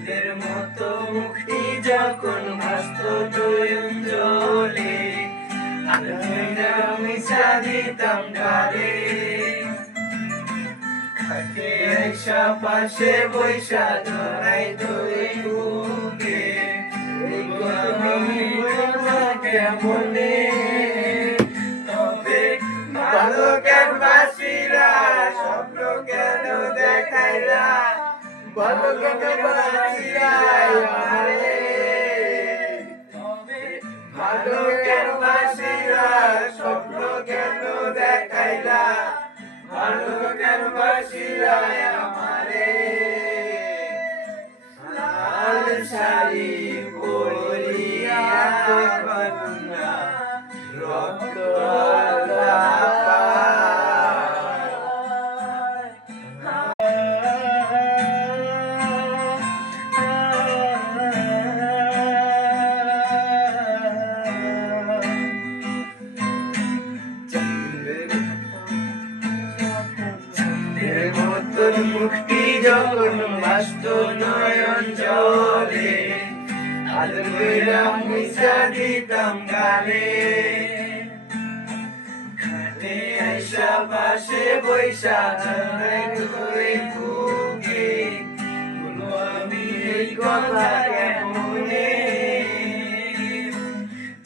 চাঁদের মতো মুখটি যখন ভাসত নয়ন জলে, আমি দিতাম গালে। খাটে আইসা পাশে বৈশা ধরাই দই বুকে, আমি কেমনে তবে ভালো কেন বাসিরা, স্বপ্ন কেন দেখাইলা, ভালো কেন বাসিরা আমারে, ভালো কেন বাসিরা, স্বপ্ন কেন দেখাইলা, ভালো কেন বাসিরা আমারে। লাল শাড়ি পরিয়া কন্যা রক্ত মুক্তি যখন ভাসত নয়ন জলে, মিশা দিতাম গালে। খাটে আইসা পাশে বৈশা ধরাই দই বুকে, বলো আমি এই কথা কেমনে।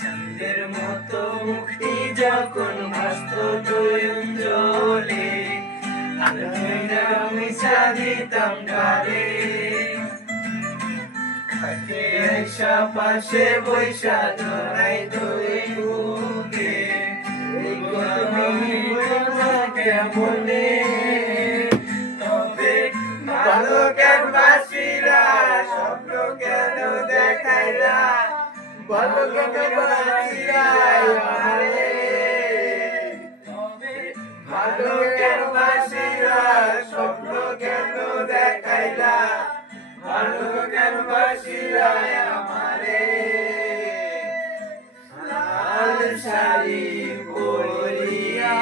চাঁদের মতো মুক্তি যখন ভাসত নয়ন জলে, মিশা দিতাম গালে। খাটে আইসা পাশে বৈশা ধরাই দই বুকে, আমি কেমনে তবে ভালো কেন বাসিরা, স্বপ্ন কেন দেখাইলা, ভালো কেন বাসিরা আমারে, ভালো কেন বাসিরা, স্বপ্ন কেন দেখাইলা, ভালো কেন বাসিরা আমারে। লাল শাড়ি পরিয়া